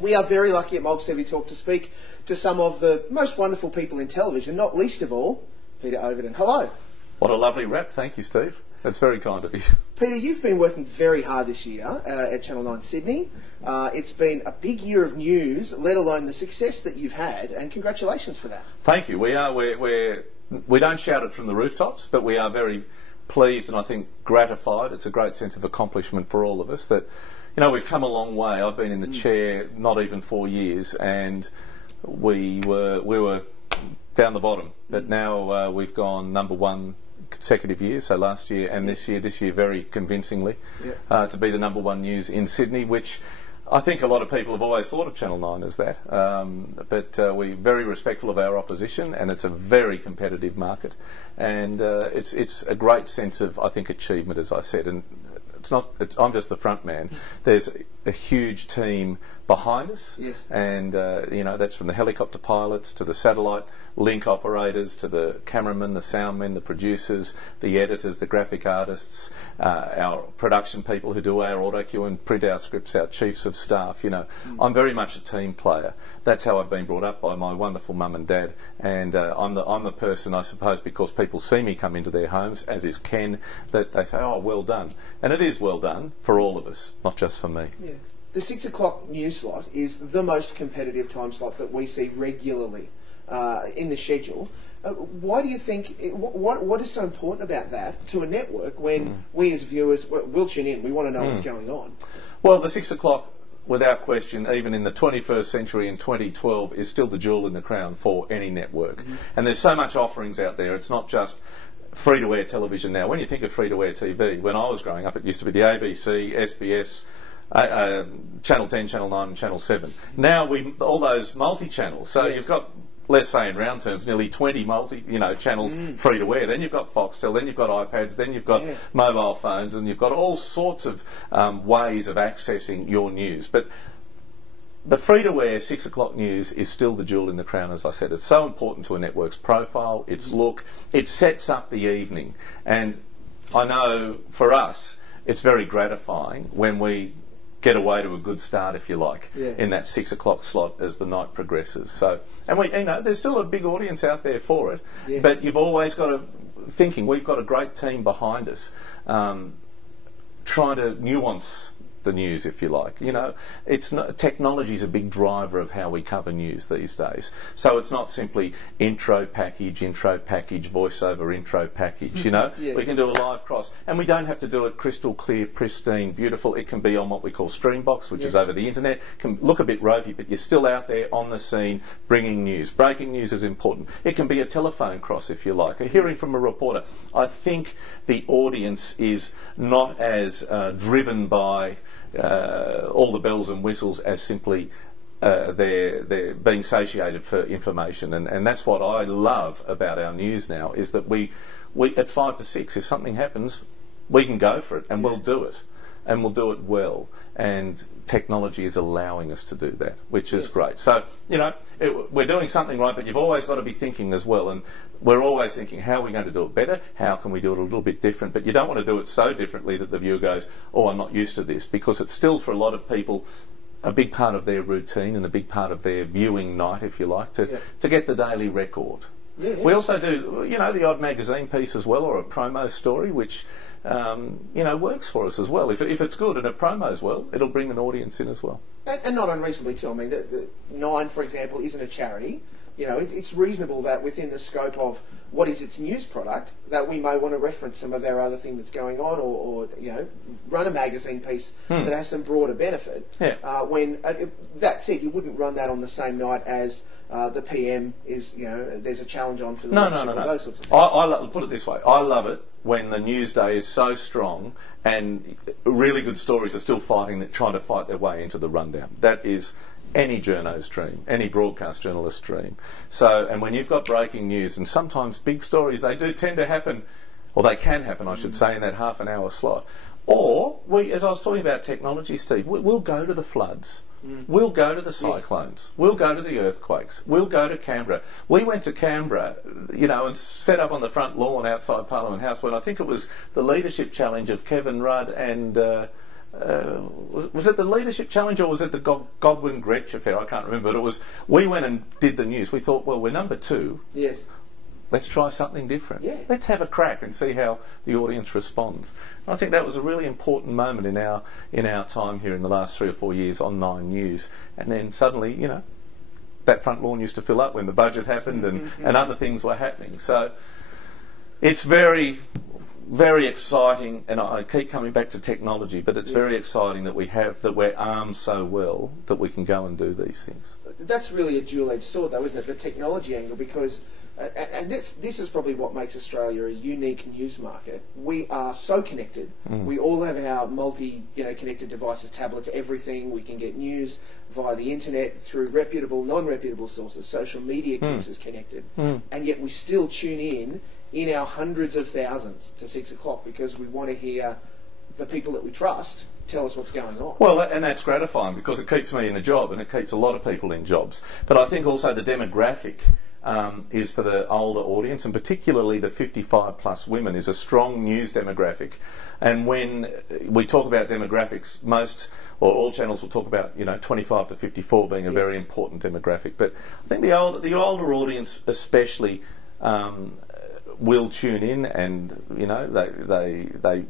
We are very lucky at MolksTVTalk to speak to some of the most wonderful people in television, not least of all, Peter Overton. Hello. What a lovely wrap. Thank you, Steve. That's very kind of you. Peter, you've been working very hard this year at Channel 9 Sydney. It's been a big year of news, let alone the success that you've had, and congratulations for that. Thank you. We don't shout it from the rooftops, but we are very pleased and I think gratified. It's a great sense of accomplishment for all of us that, you know, we've come a long way. I've been in the chair not even 4 years, and we were down the bottom, but now we've gone #1 consecutive years, so last year and this year very convincingly, to be the #1 news in Sydney, which I think a lot of people have always thought of Channel 9 as that, but we're very respectful of our opposition, and it's a very competitive market, and it's a great sense of, I think, achievement, as I said, and I'm just the front man. There's a huge team behind us, and you know, that's from the helicopter pilots to the satellite link operators to the cameramen, the soundmen, the producers, the editors, the graphic artists, our production people who do our auto cue and print our scripts, our chiefs of staff. You know, I'm very much a team player. That's how I've been brought up by my wonderful mum and dad, and I'm the person, I suppose, because people see me come into their homes, as is Ken, that they say, oh, well done. And it is well done for all of us, not just for me. Yeah. The 6 o'clock news slot is the most competitive time slot that we see regularly in the schedule. Why do you think, what is so important about that to a network when we as viewers, we'll tune in, we want to know what's going on? Well, the 6 o'clock, without question, even in the 21st century in 2012, is still the jewel in the crown for any network. And there's so much offerings out there. It's not just free-to-air television now. When you think of free-to-air TV, when I was growing up, it used to be the ABC, SBS, Channel 10, Channel 9 and Channel 7. Now all those multi-channels, so you've got, let's say in round terms, nearly 20 channels free to air. Then you've got Foxtel, then you've got iPads, then you've got mobile phones, and you've got all sorts of ways of accessing your news. But the free to air 6 o'clock news is still the jewel in the crown, as I said. It's so important to a network's profile, its look, it sets up the evening. And I know for us, it's very gratifying when we get away to a good start, if you like, in that 6 o'clock slot as the night progresses. So, and you know, there's still a big audience out there for it, but you've always got to thinking we've got a great team behind us, trying to nuance the news, if you like. You know, technology is a big driver of how we cover news these days. So it's not simply intro package, voiceover, intro package. You know, we can do a live cross, and we don't have to do it crystal clear, pristine, beautiful. It can be on what we call Streambox, which is over the internet. Can look a bit ropey, but you're still out there on the scene bringing news. Breaking news is important. It can be a telephone cross, if you like, a hearing from a reporter. I think the audience is not as driven by all the bells and whistles as simply they're being satiated for information, and that's what I love about our news now, is that we at 5 to 6, if something happens, we can go for it, and we'll do it, and we'll do it well, and technology is allowing us to do that, which is great. So, you know, we're doing something right, but you've always got to be thinking as well, and we're always thinking, how are we going to do it better? How can we do it a little bit different? But you don't want to do it so differently that the viewer goes, oh, I'm not used to this, because it's still, for a lot of people, a big part of their routine and a big part of their viewing night, if you like, to get the daily record. We also do, you know, the odd magazine piece as well, or a promo story, which you know, works for us as well. If it's good and it promos well, it'll bring an audience in as well. And not unreasonably too. I mean, the Nine, for example, isn't a charity. You know, it's reasonable that within the scope of what is its news product, that we may want to reference some of our other thing that's going on, or you know, run a magazine piece that has some broader benefit. When that said, you wouldn't run that on the same night as the PM is. You know, there's a challenge on for the no. those sorts of things. I put it this way: I love it when the news day is so strong and really good stories are still trying to fight their way into the rundown. That is any journo's dream, any broadcast journalist's dream. So, and when you've got breaking news, and sometimes big stories, they do tend to happen, or they can happen, I should say, in that half an hour slot. Or, as I was talking about technology, Steve, we'll go to the floods. We'll go to the cyclones. We'll go to the earthquakes. We'll go to Canberra. We went to Canberra, you know, and set up on the front lawn outside Parliament House when I think it was the leadership challenge of Kevin Rudd and was it the Leadership Challenge or was it the Godwin-Gretsch affair? I can't remember, but it was, we went and did the news. We thought, well, we're number 2. Yes. Let's try something different. Yeah. Let's have a crack and see how the audience responds. And I think that was a really important moment in our time here in the last 3 or 4 years on 9 News. And then suddenly, you know, that front lawn used to fill up when the budget happened and other things were happening. So it's very, very exciting, and I keep coming back to technology, but it's very exciting that we're armed so well that we can go and do these things. That's really a dual-edged sword, though, isn't it? The technology angle, because, and this is probably what makes Australia a unique news market. We are so connected. We all have our connected devices, tablets, everything. We can get news via the internet through reputable, non-reputable sources. Social media keeps us connected, and yet we still tune in our hundreds of thousands to 6 o'clock because we want to hear the people that we trust tell us what's going on. Well, and that's gratifying because it keeps me in a job and it keeps a lot of people in jobs. But I think also the demographic is for the older audience, and particularly the 55 plus women is a strong news demographic. And when we talk about demographics, most or all channels will talk about 25 to 54 being a very important demographic. But I think the older audience especially will tune in, and they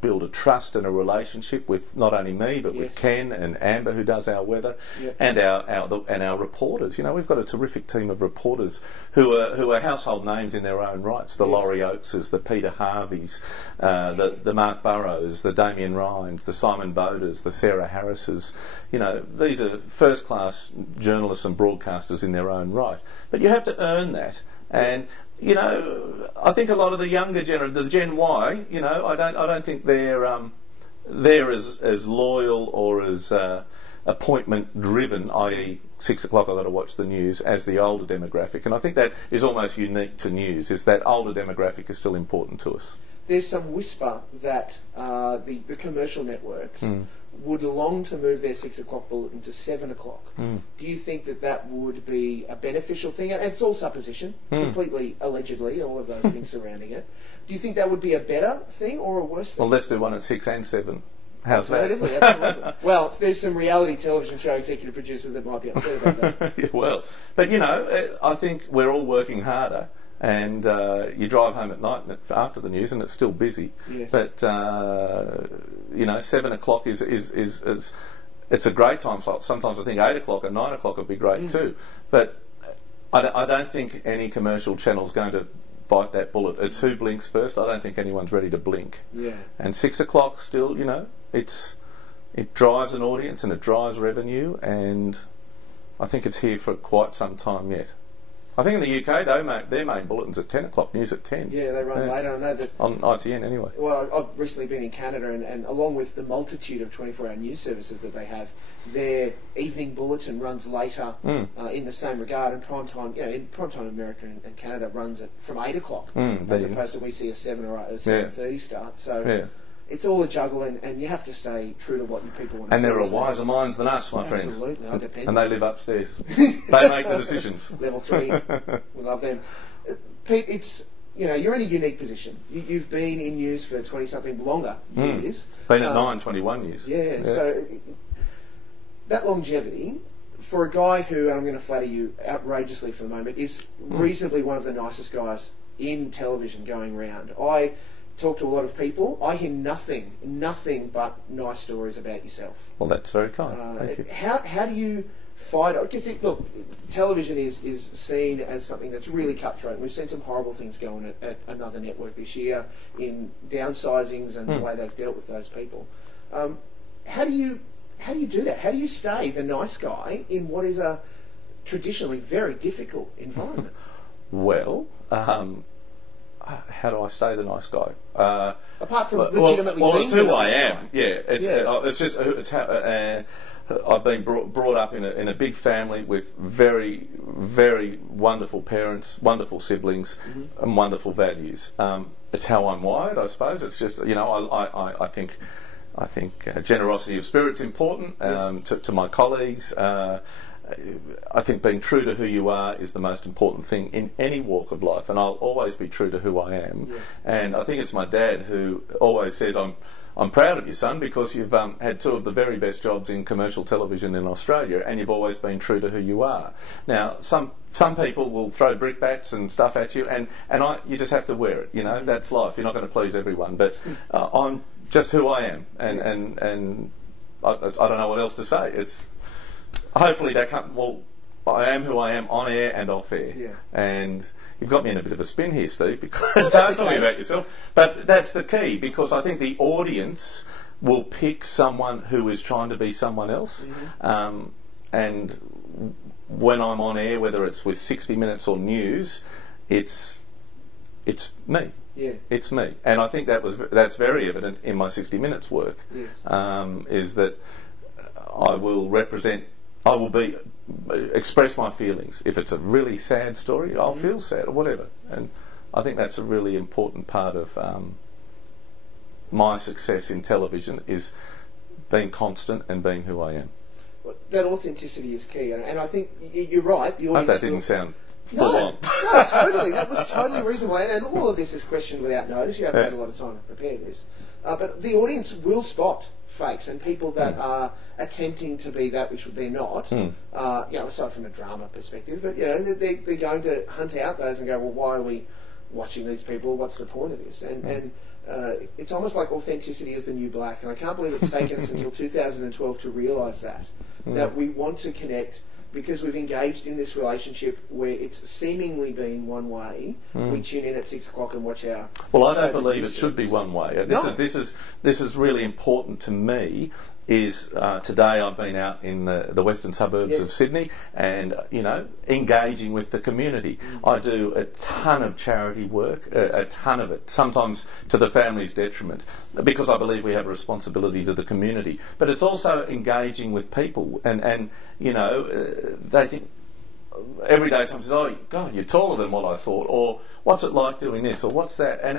build a trust and a relationship with not only me but with Ken and Amber, who does our weather, and our reporters. We've got a terrific team of reporters who are household names in their own rights. The Laurie Oateses, the Peter Harveys, the Mark Burrows, the Damien Ryans, the Simon Boders, the Sarah Harrises. These are first class journalists and broadcasters in their own right. But you have to earn that, and I think a lot of the younger the Gen Y, I don't think they're as loyal or as appointment driven, i.e. 6 o'clock I've got to watch the news, as the older demographic. And I think that is almost unique to news, is that older demographic is still important to us. There's some whisper that the commercial networks would long to move their 6 o'clock bulletin to 7 o'clock. Do you think that would be a beneficial thing? And it's all supposition, completely allegedly, all of those things surrounding it. Do you think that would be a better thing or a worse thing? Well, let's do one at 6 and 7. How's that? Absolutely. Well, there's some reality television show executive producers that might be upset about that. Yeah, well, but I think we're all working harder. And you drive home at night after the news, and it's still busy. Yes. But 7 o'clock is it's a great time slot. Sometimes I think 8 o'clock and 9 o'clock would be great too. But I don't think any commercial channel is going to bite that bullet. It's who blinks first. I don't think anyone's ready to blink. Yeah. And 6 o'clock still, it drives an audience and it drives revenue, and I think it's here for quite some time yet. I think in the UK, their main bulletin's at 10 o'clock, news at 10. Yeah, they run later. I know that. On ITN, anyway. Well, I've recently been in Canada, and along with the multitude of 24-hour news services that they have, their evening bulletin runs later in the same regard. And primetime, in primetime America and Canada runs from 8 o'clock, as opposed to we see a 7 or 7:30 start. So it's all a juggle, and you have to stay true to what you people want to see. And there are wiser minds than us, my friend. Absolutely, I depend. And they live upstairs. They make the decisions. Level 3, we love them. Pete, it's you're in a unique position. You've been in news for 20-something longer years. Been at 21 years. Yeah, so that longevity, for a guy who, and I'm going to flatter you outrageously for the moment, is reasonably one of the nicest guys in television going round. I talk to a lot of people. I hear nothing but nice stories about yourself. Well, that's very kind. Thank you. How do you fight? Because look, television is seen as something that's really cutthroat. We've seen some horrible things go on at another network this year in downsizings and the way they've dealt with those people. How do you do that? How do you stay the nice guy in what is a traditionally very difficult environment? Well, how do I stay the nice guy? Apart from legitimately being it's who I am. Yeah, it's how. I've been brought up in a big family with very, very wonderful parents, wonderful siblings, and wonderful values. It's how I'm wired, I suppose. It's just I think generosity of spirit's important to my colleagues. I think being true to who you are is the most important thing in any walk of life, and I'll always be true to who I am. Yes. And I think it's my dad who always says I'm I'm proud of you, son, because you've had two of the very best jobs in commercial television in Australia, and you've always been true to who you are. Now, some people will throw brickbats and stuff at you, and you just have to wear it. You know, that's life. You're not going to please everyone, but I'm just who I am, and I don't know what else to say. It's hopefully that I am who I am on air and off air, and you've got me in a bit of a spin here, Steve, because don't tell me about yourself. But that's the key, because I think the audience will pick someone who is trying to be someone else. And when I'm on air, whether it's with 60 Minutes or news, it's me. Yeah. It's me. And I think that's very evident in my 60 Minutes work, is that I will express my feelings. If it's a really sad story, I'll feel sad or whatever. And I think that's a really important part of my success in television, is being constant and being who I am. Well, that authenticity is key, and I think you're right. The audience. I hope that didn't sound full on. No, totally. That was totally reasonable. And all of this is questioned without notice. You haven't had a lot of time to prepare this. But the audience will spot fakes and people that are attempting to be that which they're not. You know, aside from a drama perspective, but you know, they're going to hunt out those and go, well, why are we watching these people? What's the point of this? And it's almost like authenticity is the new black, and I can't believe it's taken us until 2012 to realise that we want to connect. Because we've engaged in this relationship where it's seemingly been one way, we tune in at 6 o'clock and watch our. Well, I don't believe it should be one way. This is really important to me. Is today I've been out in the western suburbs of Sydney, and you know, engaging with the community. I do a ton of charity work, a ton of it, sometimes to the family's detriment, because I believe we have a responsibility to the community. But it's also engaging with people, and you know, they think every day someone says, "Oh God, you're taller than what I thought," or "What's it like doing this?" or "What's that?" And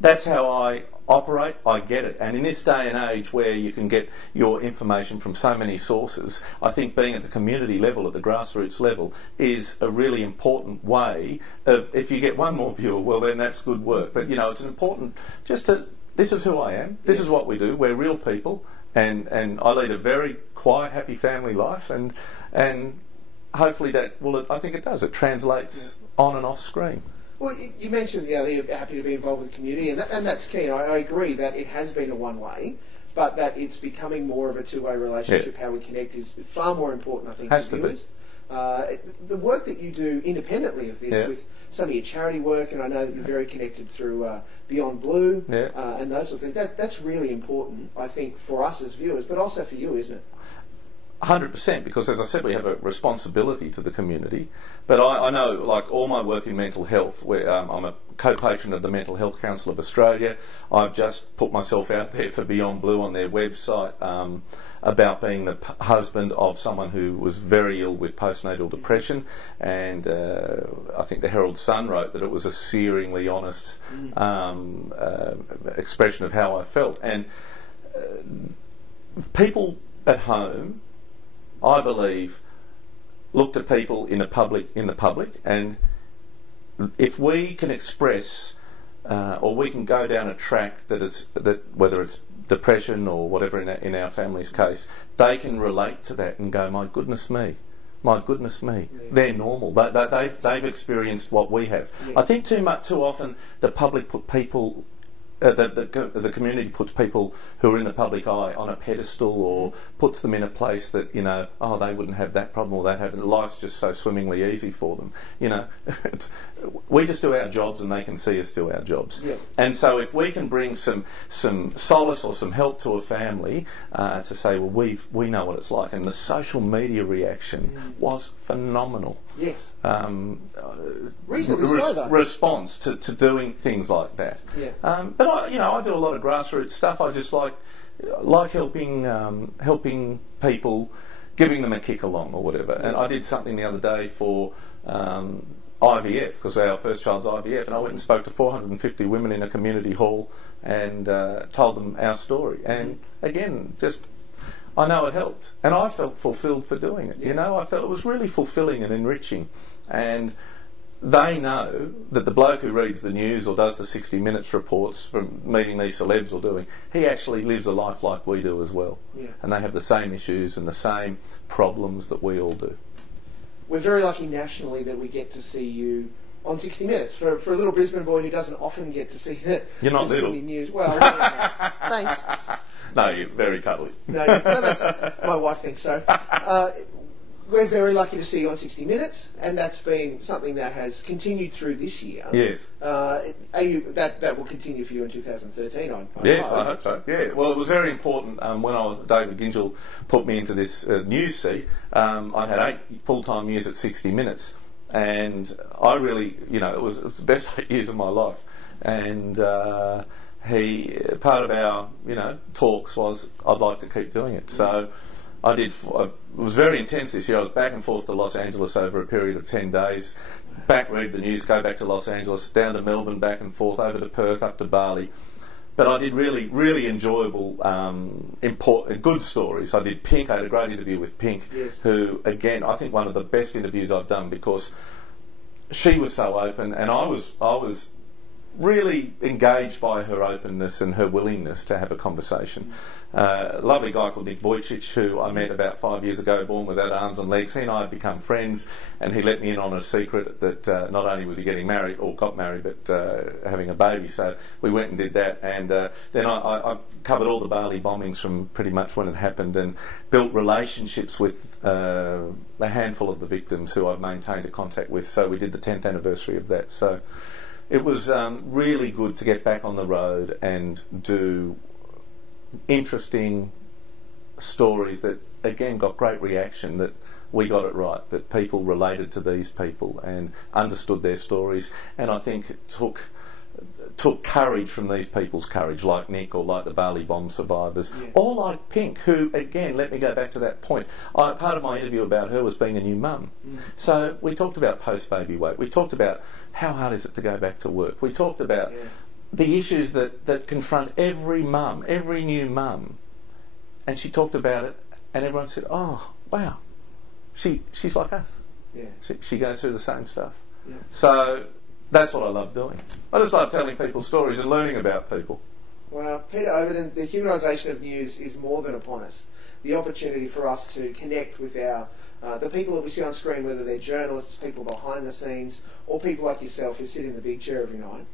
that's how I operate. I get it. And in this day and age where you can get your information from so many sources, I think being at the community level, at the grassroots level, is a really important way of, if you get one more viewer, well then that's good work. But you know, it's important just to, this is who I am, this is what we do, we're real people, and I lead a very quiet, happy family life, and hopefully that, well, I think it does, it translates on and off screen. Well, you mentioned you're happy to be involved with the community, and that's key. And I agree that it has been a one-way, but that it's becoming more of a two-way relationship. How we connect is far more important, I think, to viewers. The work that you do independently of this, with some of your charity work, and I know that you're very connected through Beyond Blue and those sorts of things. That's really important, I think, for us as viewers, but also for you, isn't it? 100%, because as I said, we have a responsibility to the community. But I know, like all my work in mental health, where I'm a co-patron of the Mental Health Council of Australia. I've just put myself out there for Beyond Blue on their website about being the husband of someone who was very ill with postnatal depression, and I think the Herald Sun wrote that it was a searingly honest expression of how I felt. And people at home, I believe, looked at people in the public, and if we can express or we can go down a track that whether it's depression or whatever in our family's case, they can relate to that and go, my goodness me, they're normal. They've experienced what we have. I think too often the public put people. The community puts people who are in the public eye on a pedestal, or puts them in a place that, you know, oh, they wouldn't have that problem or that happen. Life's just so swimmingly easy for them. You know, we just do our jobs and they can see us do our jobs. Yeah. And so if we can bring some solace or some help to a family to say, well, we know what it's like, and the social media reaction was phenomenal. Yes. Reasonably so, though. Response to doing things like that. Yeah. But I do a lot of grassroots stuff. I just like helping people, giving them a kick along or whatever. And I did something the other day for IVF, because our first child's IVF, and I went and spoke to 450 women in a community hall and told them our story. And again, I know it helped, and I felt fulfilled for doing it. You know, I felt it was really fulfilling and enriching, and they know that the bloke who reads the news or does the 60 Minutes reports from meeting these celebs or doing, he actually lives a life like we do as well. Yeah. And they have the same issues and the same problems that we all do. We're very lucky nationally that we get to see you on 60 Minutes. For a little Brisbane boy who doesn't often get to see the Sydney news. Well, yeah, thanks. No, you're very cuddly. No, that's, my wife thinks so. We're very lucky to see you on 60 Minutes, and that's been something that has continued through this year. Yes. That will continue for you in 2013, Yes, I hope so. Yeah. Well, it was very important when David Gingell put me into this news seat. I had 8 full-time years at 60 Minutes, and I really, it was the best 8 years of my life. And part of our, talks was I'd like to keep doing it. So it was very intense this year. I was back and forth to Los Angeles over a period of 10 days. Back, read the news, go back to Los Angeles, down to Melbourne, back and forth, over to Perth, up to Bali. But I did really, really enjoyable, important, good stories. I did Pink. I had a great interview with Pink, yes, who, again, I think one of the best interviews I've done, because she was so open, and I was really engaged by her openness and her willingness to have a conversation. Lovely guy called Nick Vujicic, who I met about 5 years ago, born without arms and legs. He and I have become friends, and he let me in on a secret that not only was he getting married, or got married, but having a baby. So we went and did that, and then I covered all the Bali bombings from pretty much when it happened, and built relationships with a handful of the victims who I've maintained a contact with. So we did the 10th anniversary of that. So it was really good to get back on the road and do interesting stories that, again, got great reaction, that we got it right, that people related to these people and understood their stories, and I think it took courage from these people's courage, like Nick, or like the Bali bomb survivors, yeah, or like Pink, who, again, let me go back to that point. Part of my interview about her was being a new mum. So we talked about post-baby weight. We talked about how hard is it to go back to work. We talked about the issues that confront every mum, every new mum. And she talked about it, and everyone said, oh, wow, she's like us. Yeah. She goes through the same stuff. Yeah. So that's what I love doing. I just love telling people stories and learning about people. Well, Peter Overton, the humanisation of news is more than upon us. The opportunity for us to connect with the people that we see on screen, whether they're journalists, people behind the scenes, or people like yourself who sit in the big chair every night,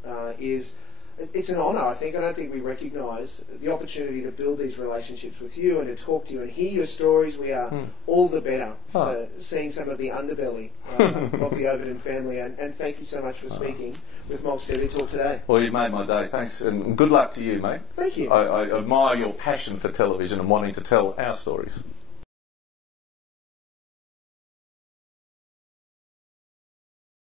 it's an honour, I think. I don't think we recognise the opportunity to build these relationships with you and to talk to you and hear your stories. We are all the better for seeing some of the underbelly of the Overton family, and thank you so much for speaking with MolksTVTalk today. Well, you made my day. Thanks, and good luck to you, mate. Thank you. I admire your passion for television and wanting to tell our stories.